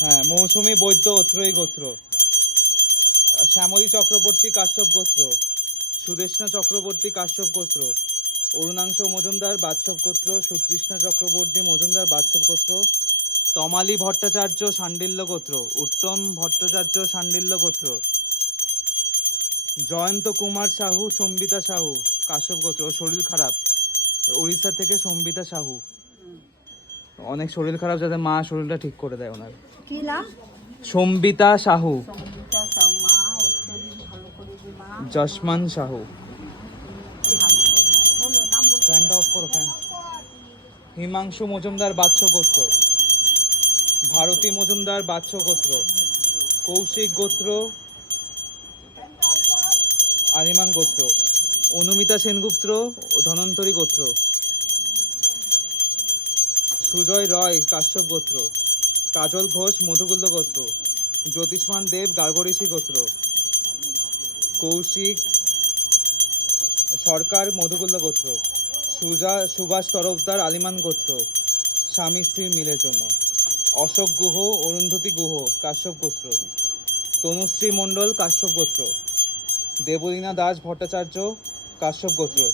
হ্যাঁ মৌসুমী বৈদ্য অত্রয়ী গোত্র। শ্যামলী চক্রবর্তী কাশ্যপ গোত্র। সুদেষ্ণা চক্রবর্তী কাশ্যপ গোত্র। অরুণাংশ মজুমদার বাৎসব গোত্র। সুতৃষ্ণা চক্রবর্তী মজুমদার বাৎসব গোত্র। তমালী ভট্টাচার্য সান্ডিল্য গোত্র। উত্তম ভট্টাচার্য সান্ডিল্য গোত্র। জয়ন্ত কুমার সাহু, সম্বিতা সাহু, কাশ্যপ গোত্র। শরীর খারাপ। উড়িষ্যা থেকে সম্বিতা সাহু। অনেক শরীর খারাপ যাতে মা শরীরটা ঠিক করে দেয় ওনার। কি নাম? সম্বিতা সাহু। যশমান সাহু। ফ্যানটা অফ করো ফ্যান হিমাংশু মজুমদার বাৎস গোত্র ভারতী মজুমদার বাৎস গোত্র কৌশিক গোত্র। আদিমান গোত্র। অনুমিতা সেনগুপ্ত। ধনন্তরী গোত্র। সুজয় রয়, কাশ্যপ গোত্র। কাজল ঘোষ মধুকুল্ল গোত্র। জ্যোতিষ্মান দেব গার্গরিষি গোত্র। কৌশিক সরকার মধুকুল্ল গোত্র। সুজা, সুভাষ তরফদার, আলিমান গোত্র। স্বামী স্ত্রীর মিলের জন্য। অশোক গুহ, অরুন্ধতী গুহ, কাশ্যপ গোত্র। তনুশ্রী মণ্ডল, কাশ্যপ গোত্র। দেবলীনা দাস ভট্টাচার্য, কাশ্যপ গোত্র।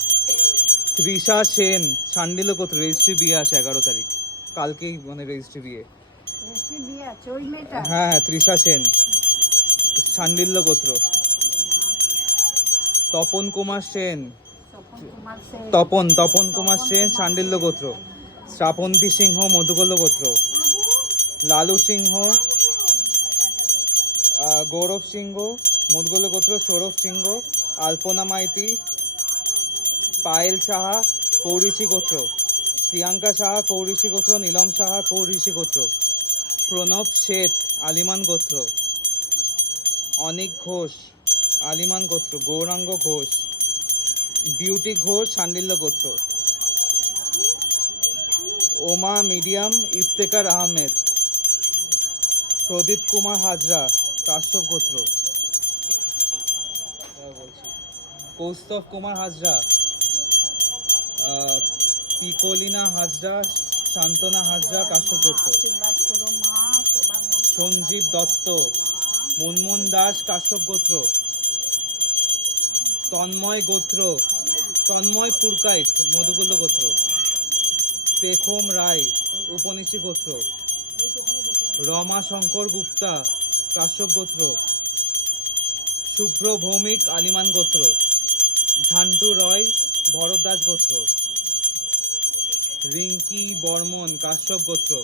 তৃষা সেন সান্ডিল গোত্র রেজিস্ট্রি বিয়ে আসে এগারো তারিখ। কালকেই মানে রেজিস্ট্রি বিয়ে হ্যাঁ হ্যাঁ তৃষা সেন। সান্ডিল্য গোত্র। তপন কুমার সেন। তপন তপন কুমার সেন সান্ডিল্য গোত্র। শ্রাপন্তী সিংহ মধুকল্য গোত্র। লালু সিংহ গৌরব সিংহ মধুকল্য গোত্র সৌরভ সিংহ আলপনা মাইতি পায়েল সাহা কৌরিশি গোত্র। প্রিয়াঙ্কা সাহা কৌরিশি গোত্র নীলম সাহা কৌরিশি গোত্র। প্রণব শেঠ আলিমান গোত্র। অনিক ঘোষ আলিমান গোত্র। গৌরাঙ্গ ঘোষ বিউটি ঘোষ সান্ডিল্য গোত্র। ওমা মিডিয়াম ইফতেকার আহমেদ। প্রদীপ কুমার হাজরা কাশ্যপ গোত্র। কৌস্তভ কুমার হাজরা। পিকলিনা হাজরা, শান্তনা হাজরা কাশ্যপ গোত্র আশীর্বাদ করো মা সবার মন সঞ্জীব দত্ত, মুনমুন দাস, কাশ্যপ গোত্র। তন্ময় গোত্র, তন্ময় পুরকাইত মধুকুল্ল গোত্র। পেখম রায়, উপনিষি গোত্র। রমা শঙ্কর গুপ্তা, কাশ্যপ গোত্র। শুভ্র ভৌমিক আলিমান গোত্র। ঝান্টু রয় ভরদ্বাস গোত্র। রিঙ্কি বর্মন, কাশ্যপ গোত্র।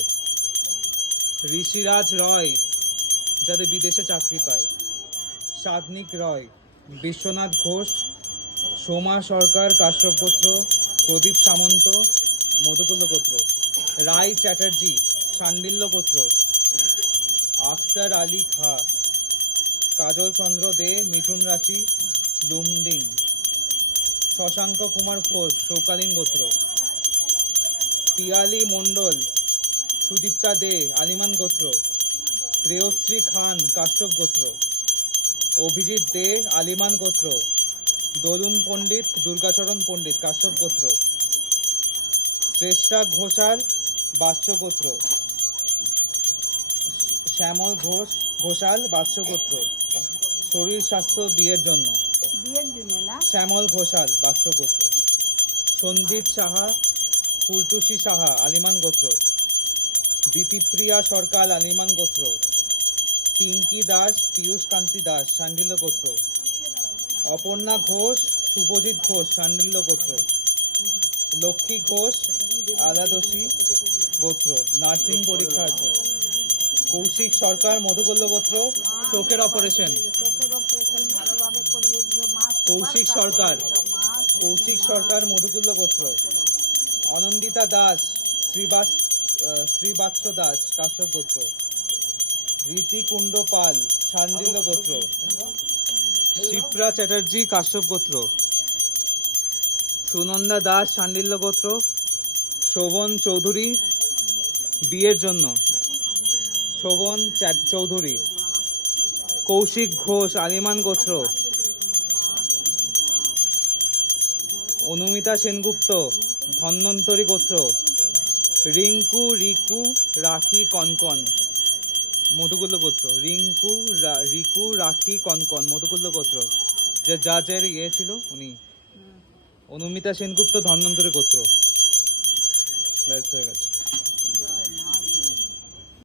ঋষিরাজ রয়, যাদের বিদেশে চাকরি পায়। সাধনিক রয়, বিশ্বনাথ ঘোষ, সোমা সরকার, কাশ্যপ গোত্র, প্রদীপ সামন্ত মধুকুল্ল গোত্র। রায় চ্যাটার্জি, সান্ডিল্য গোত্র। আখতার আলী খা, কাজল চন্দ্র দে মিথুন রাশি, লুমডিং। শশাঙ্ক কুমার ঘোষ, সৌকালীন গোত্র। পিয়ালি মণ্ডল সুদীপ্তা দে আলিমান গোত্র প্রেয়শ্রী খান কাশ্যপ গোত্র অভিজিৎ দে আলিমান গোত্র দলুন পণ্ডিত দুর্গাচরণ পণ্ডিত কাশ্যপ গোত্র শ্রেষ্ঠা ঘোষাল বাস্য গোত্র শ্যামল ঘোষ ঘোষাল বাস্য গোত্র শরীর স্বাস্থ্য বিয়ের জন্য শ্যামল ঘোষাল বাস্য গোত্র সঞ্জিত সাহা ফুলটুসি সাহা, আলিমান গোত্র। দিতিপ্রিয়া সরকার আলিমান গোত্র। পিঙ্কি দাস পীয়ূষ কান্তি দাস, সান্ডিল্য গোত্র। অপর্ণা ঘোষ, শুভজিৎ ঘোষ, সান্ডিল্য গোত্র। লক্ষ্মী ঘোষ আলাদসী গোত্র। নার্সিং পরীক্ষা আছে। কৌশিক সরকার মধুকল্য গোত্র। চোখের অপারেশন। কৌশিক সরকার কৌশিক সরকার, মধুকুল্ল গোত্র। অনন্দিতা দাস, শ্রীবাস শ্রীবাৎস দাস, কাশ্যপ গোত্র। রীতিকুণ্ড পাল সান্ডিল্য গোত্র। শিপ্রা চ্যাটার্জি, কাশ্যপ গোত্র। সুনন্দা দাস সান্ডিল্য গোত্র। শোভন চৌধুরী, বিয়ের জন্য। শোভন চৌধুরী। কৌশিক ঘোষ, আলিমান গোত্র। অনুমিতা সেনগুপ্ত। ধন্বন্তরী গোত্র। রিঙ্কু রিকু রাখি কনকন। মধুকুল্ল গোত্র। রিঙ্কু রিকু রাখি কনকন মধুকুল্ল গোত্র। যে জাজের ইয়ে ছিল উনি। অনুমিতা সেনগুপ্ত ধন্বন্তরী গোত্র। ব্যাস হয়ে গেছে।